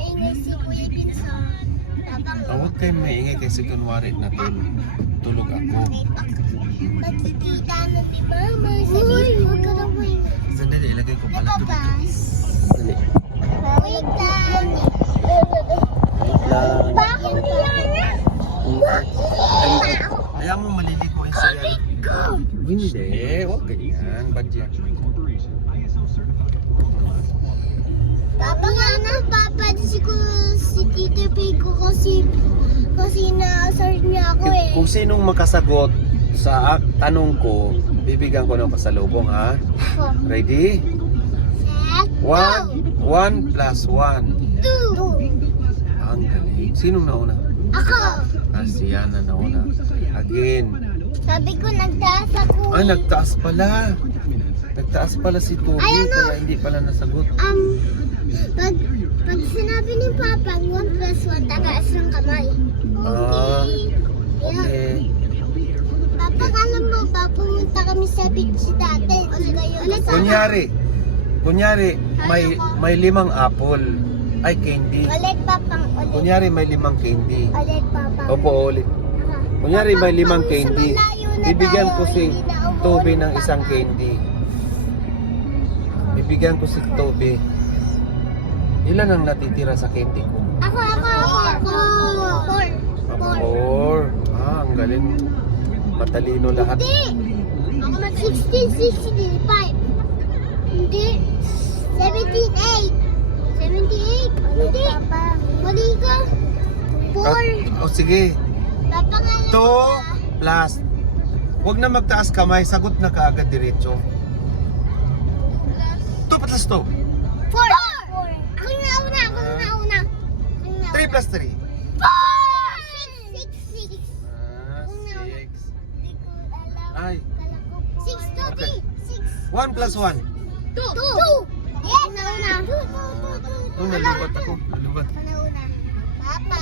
maingay si Kuya Pinsan. Huwag kayo maingay kasi kunwari na tulog ako. Nakikita na si Mama. Sabi, huwag ka nang maingay. Sandali, ilagay ko pala ito dito. Sandali. Wait lang. Lang. Bakit yan? Kaya mo maliligo yung siya. Hindi, huwag ganyan. Badyan. Papa nga na, Papa, si Tito Pico kasi na-assert niya ako eh. Kung sinong makasagot sa tanong ko, bibigyan ko ng pasalubong, ha? Ready? Set, 1 plus 1. 2. Ang galing. Sinong nauna? Ako. Si Yana nauna. Again. Sabi ko nagtaas ako. Ay, nagtaas pala. Nagtaas pala si Toby, Ay, ano? kaya hindi pala nasagot. Pag sinabi ni Papa, 1 plus 1, tataas ng kamay. Ah, Yeah. okay. Papa, alam mo ba, pumunta kami sa beach dati. Kunyari, may 5 apple. Ay, candy. Ulit, Papang, ulit. Kunyari, may 5 candy. Ulit, Papang. Opo, ulit. Kunyari, may 5 candy. Bibigyan ko si Toby ng isang candy. Bibigyan ko si Toby. Ilan ang natitira sa candy ko? Ako. 4. 4. Ang galing. Matalino lahat. Hindi. 16, 65. Hindi. 78. 78. Hindi. Mali ka. 4. Sige. Papa nga lang. 2 plus. Huwag na magtaas kamay. Sagot na kaagad diretso. 2 plus 2. 4. Ako na una. 3 plus 3. 4. 6. 6. Hindi ko alam. Ay. 6, Toby. Okay. 6. 1 plus 1. 2. Yes. Una. Oh, nalubat ako. Nalubat. Una. Papa.